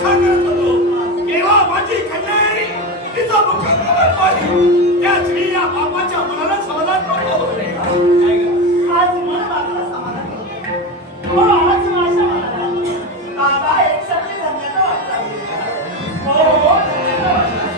इच्छा करत होतो केव्हा माझी कन्याई तिचा मुखकमल पाहिली त्याच मी या बापाच्या मनाला समाधान करतो आज मन मात्र समाधान हो आज माझ्या मनाला बाबा एक सगळे धन्यता वाटला हो धन्यता वाटला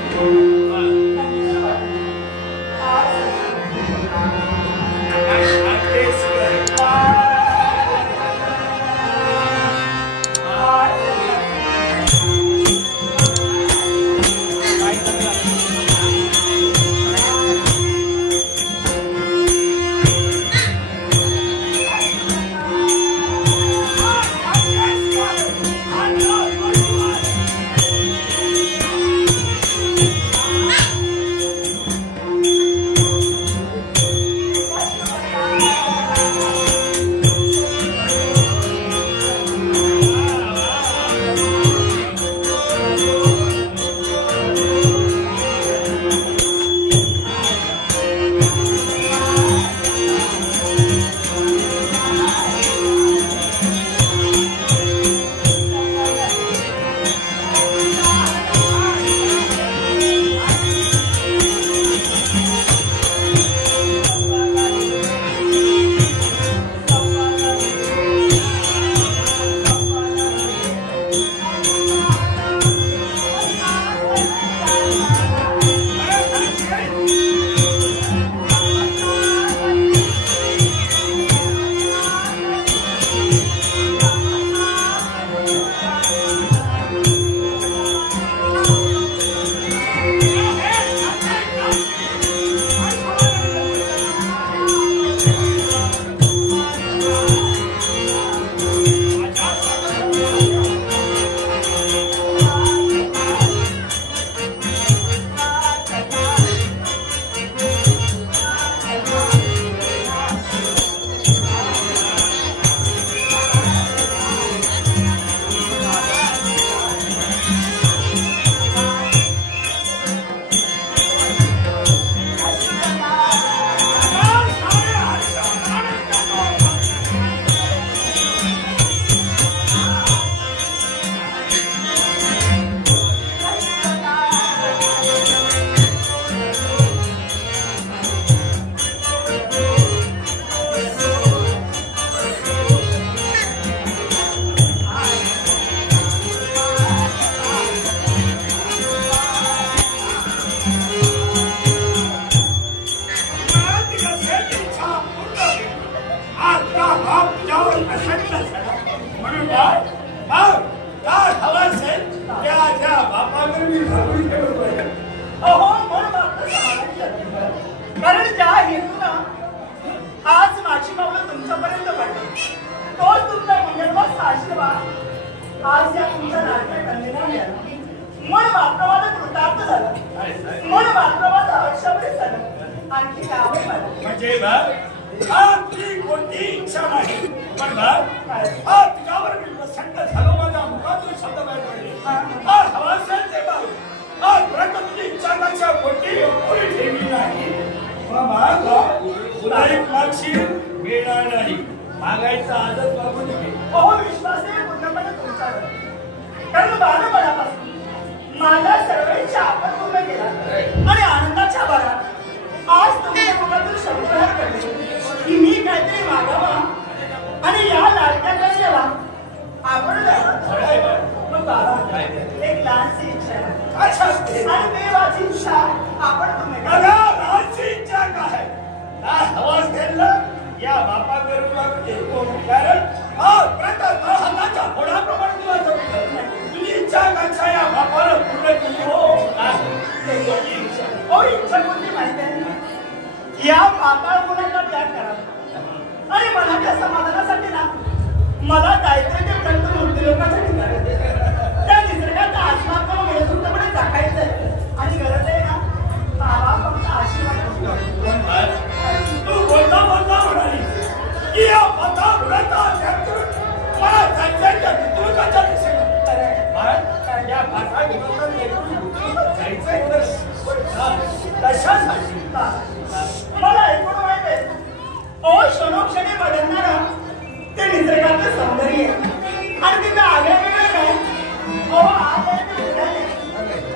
आणि गरज आहे ना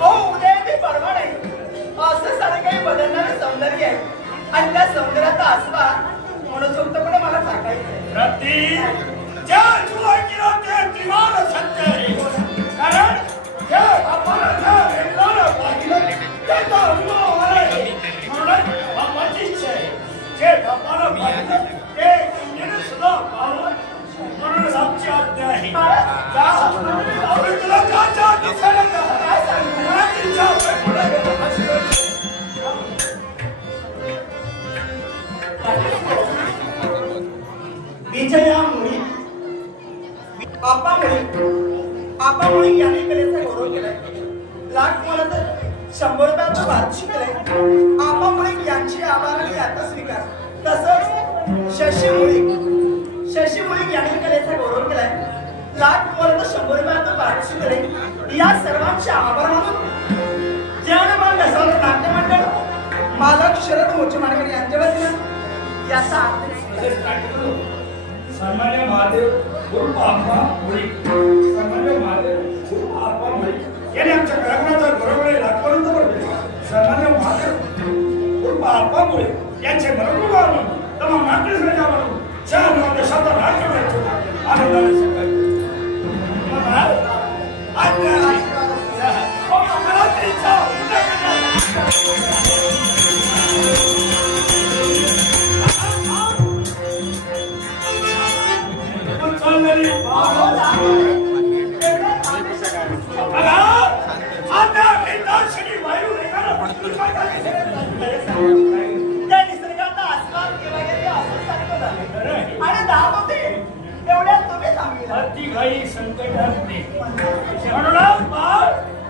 उद्या ते परवा नाही असं सारं काही बदलणारं सौंदर्य आहे आणि त्या सौंदर्याचा आस्वाद मनसोक्तपणे मला टाकायचं प्रती ज्या जुळा केला ते दिवाण सत्य आहे कारण ज्या बापाला ज्या भेटणारं पाहिलं त्याचा अनुभव आलाय म्हणून बापाची इच्छा आहे जे बापाला पाहिलं ते इंजिन सुद्धा पाहून म्हणून आमची आज्ञा आहे तुला का दिसायला काय सांगू मला इच्छा विजया मुळी आपामुळे याने कलेचा गौरव केलाय लाख मला तर 100 रुपयाचं वार्षिक केलंय आपामुळे यांची आभाराने आता स्वीकार तसंच शशी मुळी याने कलेचा गौरव केलाय लाख मला तर 100 रुपयाचं वार्षिक केलंय या सर्वांचे आभार मानून ज्ञानमान दशावत नाट्य मंडळ मालक शरद मोचे मानकर यांच्या वतीनं याचा सन्मान्य महादेव गुरु आप्पा मुळी सन्मान्य महादेव गुरु आप्पा मुळी याने आमच्या कार्यक्रमाचा बरोबर लागपर्यंत पडले सन्मान्य महादेव गुरु आप्पा मुळी यांचे बरोबर म्हणून तमाम नाट्य संघा म्हणून 4 देशाचा नाट्य करतो आनंदाने सकाळी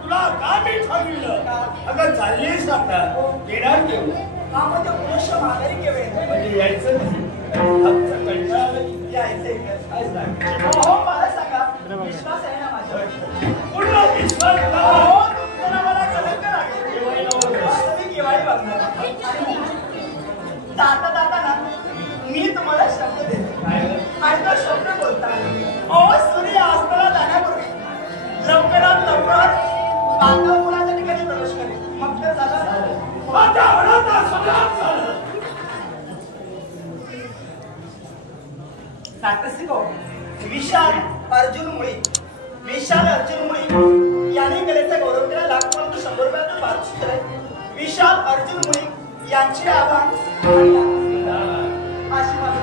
तुला का मी ठरविलं अगं चाललीस आता येणार घेऊ म्हणजे पुरुष माघारी केव्हा म्हणजे यायचं हो मला सांगा विश्वास आहे ना माझ्यावर पूर्ण विश्वास मला कलंक लागेल दिवाळी बघणार जाता ना मी तुम्हाला शब्द देतो आणि तो शब्द बोलता सूर्य अस्ताला जाण्यापूर्वी लवकरात बांधव मुलाच्या ठिकाणी प्रवेश करेल मग तर झालं विशाल अर्जुन मुळी याने कलेचा गौरव केला लाखपर्यंत 100 रुपयाचं वार्षिक केलंय विशाल अर्जुन मुळी यांचे आभार आशीर्वाद